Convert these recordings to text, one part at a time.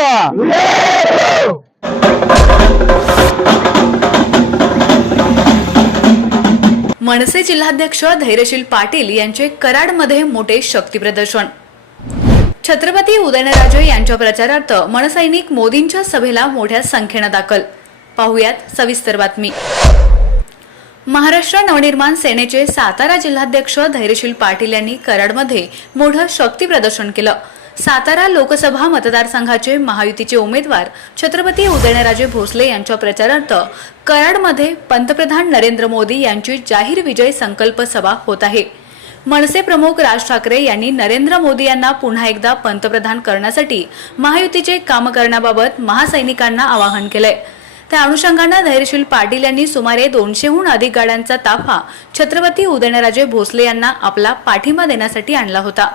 सर्वांचा मनसे जिल्हाध्यक्ष धैर्यशील पाटील यांचे कराडमध्ये मोठे शक्ती प्रदर्शन. छत्रपती उदयनराजे यांच्या प्रचारार्थ मनसैनिक मोदींच्या सभेला मोठ्या संख्येनं दाखल. पाहुयात सविस्तर बातमी. महाराष्ट्र नवनिर्माण सेनेचे सातारा जिल्हाध्यक्ष धैर्यशील पाटील यांनी कराडमध्ये मोठं शक्ती प्रदर्शन केलं. सातारा लोकसभा मतदारसंघाचे महायुतीचे उमेदवार छत्रपती उदयनराजे भोसले यांच्या प्रचारार्थ कराडमध्ये पंतप्रधान नरेंद्र मोदी यांची जाहीर विजय संकल्प सभा होत आहे. मनसे प्रमुख राज ठाकरे यांनी नरेंद्र मोदी यांना पुन्हा एकदा पंतप्रधान करण्यासाठी महायुतीचे काम करण्याबाबत महासैनिकांना आवाहन केलंय. त्या अनुषंगानं धैर्यशील पाटील यांनी सुमारे दोनशेहून अधिक गाड्यांचा ताफा छत्रपती उदयनराजे भोसले यांना आपला पाठिंबा देण्यासाठी आणला होता.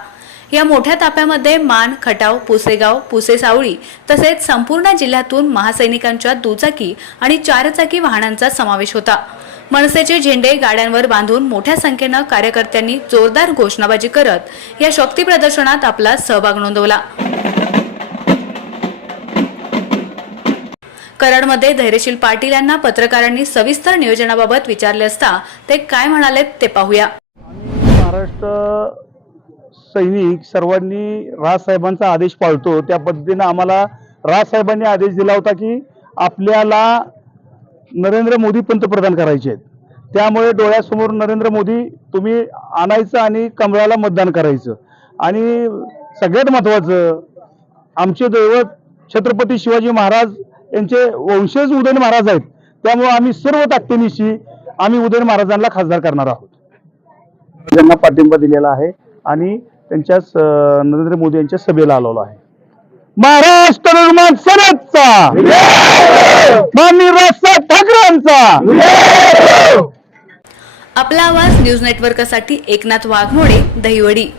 या मोठ्या ताप्यामध्ये मान खटाव पुसेगाव पुसेसावळी तसेच संपूर्ण जिल्ह्यातून महासैनिकांच्या दुचाकी आणि चारचाकी वाहनांचा समावेश होता. मनसेचे झेंडे गाड्यांवर बांधून मोठ्या संख्येनं कार्यकर्त्यांनी जोरदार घोषणाबाजी करत या शक्ती प्रदर्शनात आपला सहभाग नोंदवला. कराडमध्ये धैर्यशील पाटील यांना पत्रकारांनी सविस्तर नियोजनाबाबत विचारले असता ते काय म्हणाले ते पाहूया. महाराष्ट्र सैनिक सर्वांनी राजसाहेबांचा आदेश पाळतो. त्या पद्धतीनं आम्हाला राजसाहेबांनी आदेश दिला होता की आपल्याला नरेंद्र मोदी पंतप्रधान करायचे आहेत. त्यामुळे डोळ्यासमोर नरेंद्र मोदी तुम्ही आणायचं आणि कमळाला मतदान करायचं. आणि सगळ्यात महत्त्वाचं आमचे दैवत छत्रपती शिवाजी महाराज यांचे वंशज उदयन महाराज आहेत. त्यामुळे आम्ही सर्व ताकदीनिशी आम्ही उदयन महाराजांना खासदार करणार आहोत. ज्यांना पाठिंबा दिलेला आहे आणि त्यांच्या नरेंद्र मोदी यांच्या सभेला आलेलो आहे. महाराष्ट्र निर्माण सेनेचा. माननीय राजसाहेब ठाकरेंचा. आपला आवाज न्यूज नेटवर्कसाठी एकनाथ वाघमोडे दहिवडी.